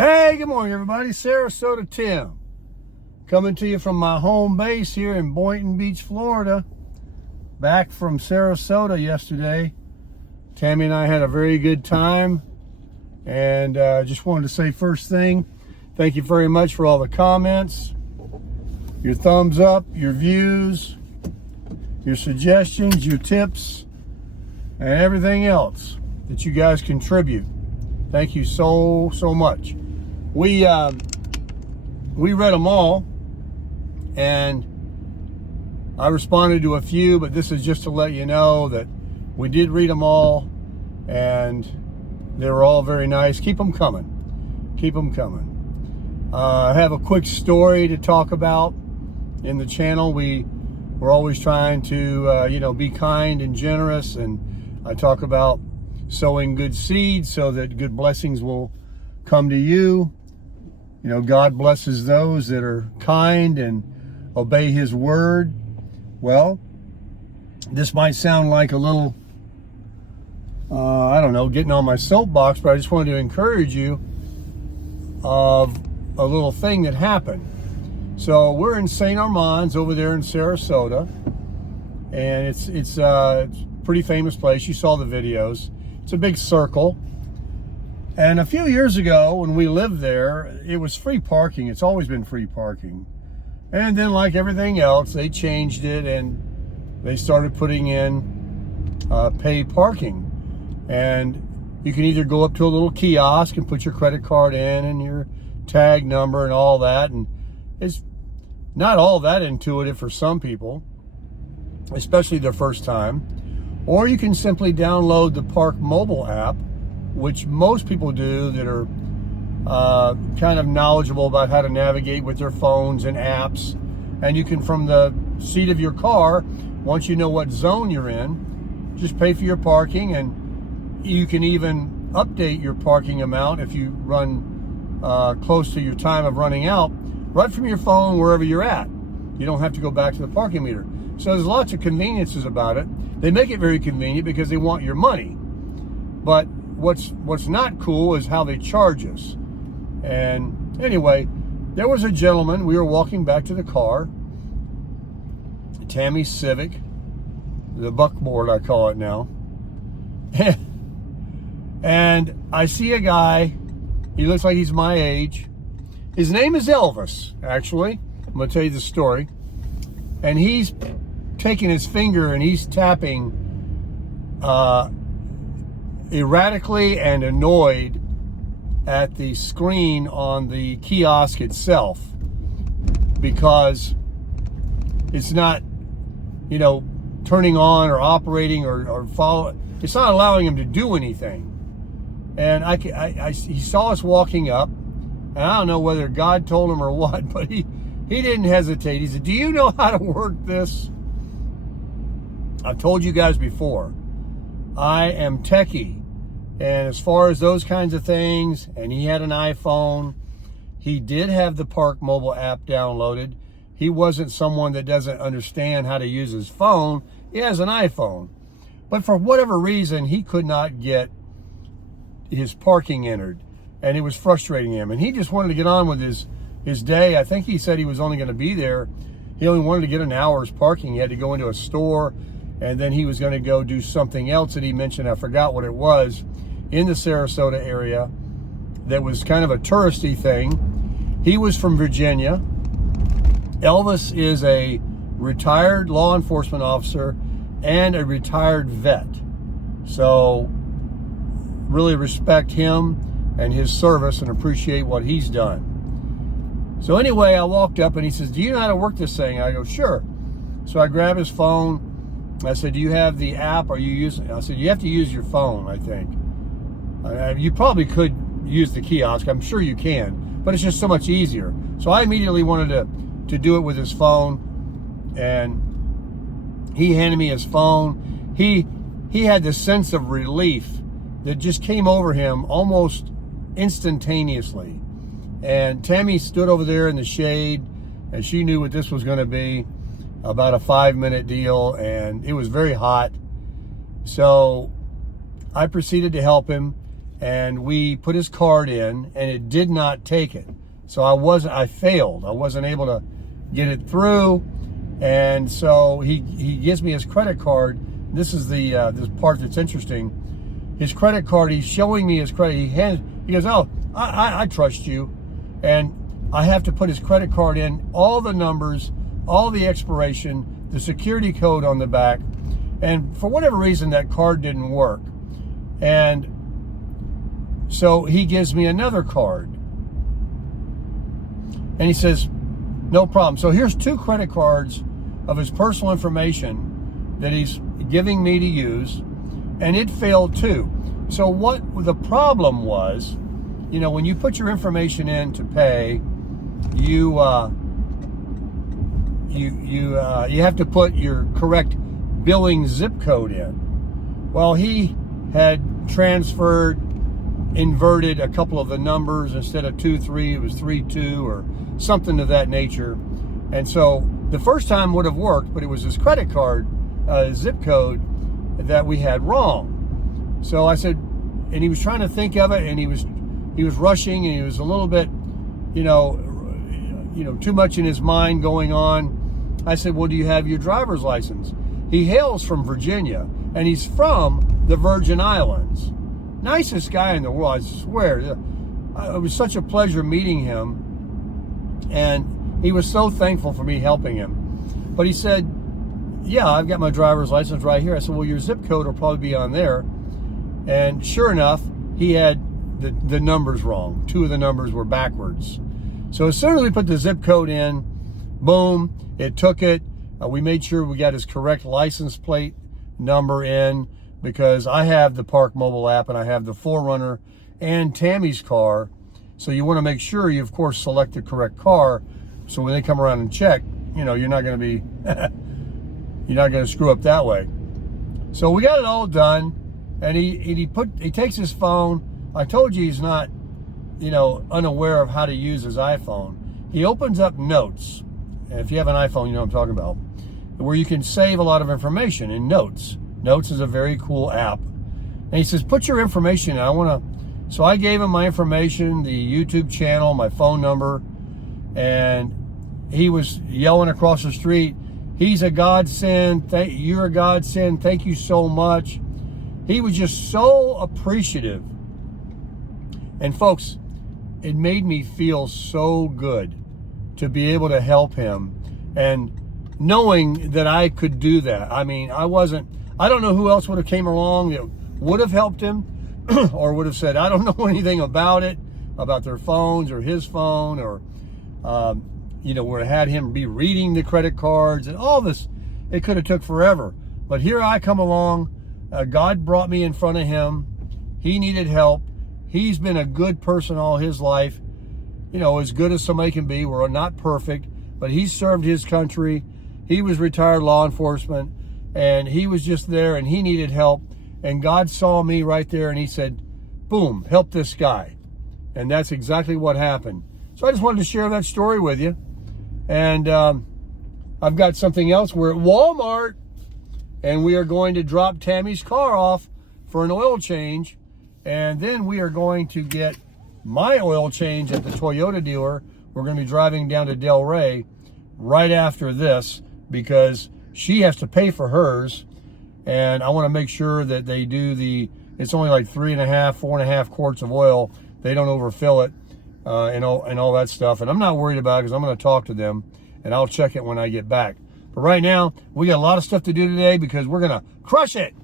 Hey, good morning, everybody. Sarasota Tim, coming to you from my home base here in Boynton Beach, Florida. Back from Sarasota yesterday. Tammy and I had a very good time, and just wanted to say first thing, thank you very much for all the comments, your thumbs up, your views, your suggestions, your tips, and everything else that you guys contribute. Thank you so much. We read them all, and I responded to a few, but this is just to let you know that we did read them all, and they were all very nice. Keep them coming. Keep them coming. I have a quick story to talk about in the channel. We're always trying to, be kind and generous, and I talk about sowing good seeds so that good blessings will come to you. God blesses those that are kind and obey His word. Well, this might sound like a little, getting on my soapbox, but I just wanted to encourage you of a little thing that happened. So we're in St. Armand's over there in Sarasota, and it's a pretty famous place. You saw the videos. It's a big circle. And a few years ago, when we lived there, it was free parking. It's always been free parking. And then, like everything else, they changed it and they started putting in paid parking. And you can either go up to a little kiosk and put your credit card in and your tag number and all that. And it's not all that intuitive for some people, especially their first time. Or you can simply download the Park mobile app, which most people do that are kind of knowledgeable about how to navigate with their phones and apps. And you can, from the seat of your car, once you know what zone you're in, just pay for your parking, and you can even update your parking amount if you run close to your time of running out, right from your phone wherever you're at. You don't have to go back to the parking meter. So there's lots of conveniences about it. They make it very convenient because they want your money. But what's not cool is how they charge us. And anyway, there was a gentleman. We were walking back to the car, Tammy's Civic, the buckboard I call it now. And I see a guy. He looks like he's my age. His name is Elvis, actually. I'm going to tell you the story. And he's taking his finger and he's tapping erratically and annoyed at the screen on the kiosk itself, because it's not, turning on or operating or follow. It's not allowing him to do anything. And he saw us walking up, and I don't know whether God told him or what, but he didn't hesitate. He said, "Do you know how to work this?" I've told you guys before, I am techie. And as far as those kinds of things, and he had an iPhone, he did have the Park mobile app downloaded. He wasn't someone that doesn't understand how to use his phone. He has an iPhone. But for whatever reason, he could not get his parking entered. And it was frustrating him. And he just wanted to get on with his day. I think he said he was only going to be there. He only wanted to get an hour's parking. He had to go into a store, and then he was going to go do something else that he mentioned. I forgot what it was, in the Sarasota area that was kind of a touristy thing. He was from Virginia. Elvis is a retired law enforcement officer and a retired vet. So really respect him and his service and appreciate what he's done. So anyway, I walked up and he says, "Do you know how to work this thing?" I go, "Sure." So I grab his phone. I said, "Do you have the app? Are you using it?" I said, "You have to use your phone, I think. You probably could use the kiosk. I'm sure you can, but it's just so much easier." So I immediately wanted to do it with his phone, and he handed me his phone. He had this sense of relief that just came over him almost instantaneously. And Tammy stood over there in the shade, and she knew what this was going to be, about a 5-minute deal, and it was very hot. So I proceeded to help him. and we put his card in, and it did not take it. So I failed. I wasn't able to get it through, and so he gives me his credit card. This is the this part that's interesting. His credit card. He's showing me his credit. He goes, "Oh, I trust you," and I have to put his credit card in, all the numbers, all the expiration, the security code on the back, and for whatever reason that card didn't work, and so he gives me another card, and he says, "No problem." So here's 2 credit cards of his personal information that he's giving me to use, and it failed too. So what the problem was, when you put your information in to pay, you have to put your correct billing zip code in. Well, he had inverted a couple of the numbers. Instead of 23, it was 32 or something of that nature. And so the first time would have worked, but it was his credit card zip code that we had wrong. So I said, and he was trying to think of it, and he was rushing, and he was a little bit, too much in his mind going on. I said, "Well, do you have your driver's license?" He hails from Virginia, and he's from the Virgin Islands. Nicest guy in the world, I swear. It was such a pleasure meeting him, and he was so thankful for me helping him. But he said, "Yeah, I've got my driver's license right here." I said, "Well, your zip code will probably be on there." And sure enough, he had the numbers wrong. 2 of the numbers were backwards. So as soon as we put the zip code in, boom, it took it. We made sure we got his correct license plate number in, because I have the Park Mobile app, and I have the 4Runner and Tammy's car. So you want to make sure you, of course, select the correct car. So when they come around and check, you're not going to be, you're not going to screw up that way. So we got it all done, and he takes his phone. I told you he's not, unaware of how to use his iPhone. He opens up Notes. And if you have an iPhone, you know what I'm talking about, where you can save a lot of information in Notes. Notes is a very cool app. And he says, "Put your information in. So I gave him my information, the YouTube channel, my phone number, and he was yelling across the street, "He's a godsend. You're a godsend. Thank you so much." He was just so appreciative. And folks, it made me feel so good to be able to help him, and knowing that I could do that. I mean, I don't know who else would have came along that would have helped him or would have said, "I don't know anything about it," about their phones or his phone, or, where it had him be reading the credit cards and all this. It could have took forever. But here I come along. God brought me in front of him. He needed help. He's been a good person all his life. As good as somebody can be. We're not perfect, but he served his country. He was retired law enforcement, and he was just there, and he needed help. And God saw me right there, and he said, "Boom, help this guy." And that's exactly what happened. So I just wanted to share that story with you. And I've got something else. We're at Walmart, and we are going to drop Tammy's car off for an oil change. And then we are going to get my oil change at the Toyota dealer. We're going to be driving down to Del Rey right after this, because she has to pay for hers. And I want to make sure that they do it's only like 4.5 quarts of oil. They don't overfill it and all that stuff. And I'm not worried about it, because I'm going to talk to them, and I'll check it when I get back. But right now, we got a lot of stuff to do today, because we're going to crush it.